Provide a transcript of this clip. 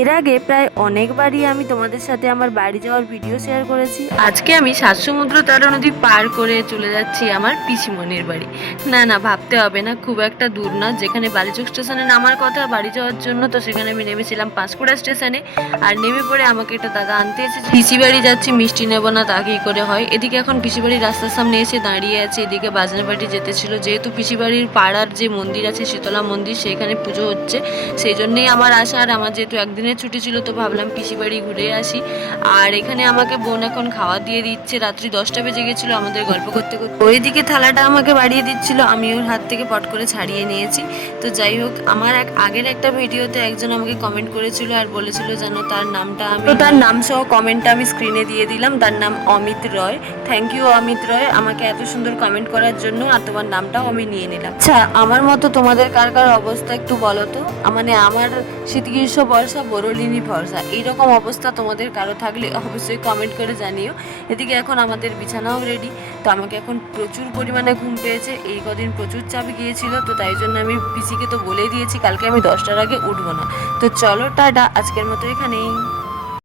এর আগে প্রায় অনেকবারই আমি তোমাদের সাথে আমার বাড়ি যাওয়ার ভিডিও শেয়ার করেছি। আজকে আমি ৭ সমুদ্র ১৩ নদী পার করে চলে যাচ্ছি আমার পিসিমণির বাড়ি। না ভাবতে হবে না, খুব একটা দূর না। যেখানে বালিচক স্টেশনে নামার কথা বাড়ি যাওয়ার জন্য, তো সেখানে আমি নেমেছিলাম পাঁশকুড়া স্টেশনে। আর নেমে পড়ে আমাকে একটা দাদা আনতে এসেছে। পিসি বাড়ি যাচ্ছি, মিষ্টি নেবো না তা কি করে হয়। এদিকে এখন পিসি বাড়ির রাস্তার সামনে এসে দাঁড়িয়ে আছে। এদিকে বাজনাবাড়ি যেতে ছিল, যেহেতু পিসি বাড়ির পাড়ার যে মন্দির আছে শীতলা মন্দির, সেখানে পুজো হচ্ছে, সেই জন্যেই আমার আসা। আর আমার যেহেতু একদিনের ছুটি ছিল, তো ভাবলাম পিসি বাড়ি ঘুরে আসি। আর এখানে আমাকে বোন এখন খাওয়া দিয়ে দিচ্ছে। রাত্রি 10টা বেজে গেছিলো আমাদের গল্প করতে করতে। ওইদিকে থালাটা আমাকে বাড়িয়ে দিচ্ছিল, আমি ওর হাত থেকে পট করে ছাড়িয়ে নিয়েছি। তো যাই হোক, আমার আগের একটা ভিডিওতে একজন আমাকে কমেন্ট করেছিল আর বলেছিল যেন তার নামটা আমি, তো তার নাম সহ কমেন্টটা আমি স্ক্রিনে দিয়ে দিলাম। তার নাম অমিত রয়। থ্যাংক ইউ অমিত রয়, আমাকে এত সুন্দর কমেন্ট করার জন্য। আর তোমার নামটাও আমি নিয়ে নিলাম। আচ্ছা, আমার মতো তোমাদের কার কার অবস্থা একটু বলো তো। মানে আমার শীত গ্রীষ্ম বর্ষা বরলিনী ভরসা, এইরকম অবস্থা তোমাদের কারো থাকলে অবশ্যই কমেন্ট করে জানিও। এদিকে এখন আমাদের বিছানাও রেডি। তো আমাকে এখন প্রচুর পরিমাণে ঘুম পেয়েছে। এই কদিন প্রচুর চাপ গিয়েছিল, তো তাই জন্য আমি পিসিকে তো বলেই দিয়েছি কালকে আমি 10টার আগে উঠবো না। তো চলো টাটা, আজকের মতো এখানেই।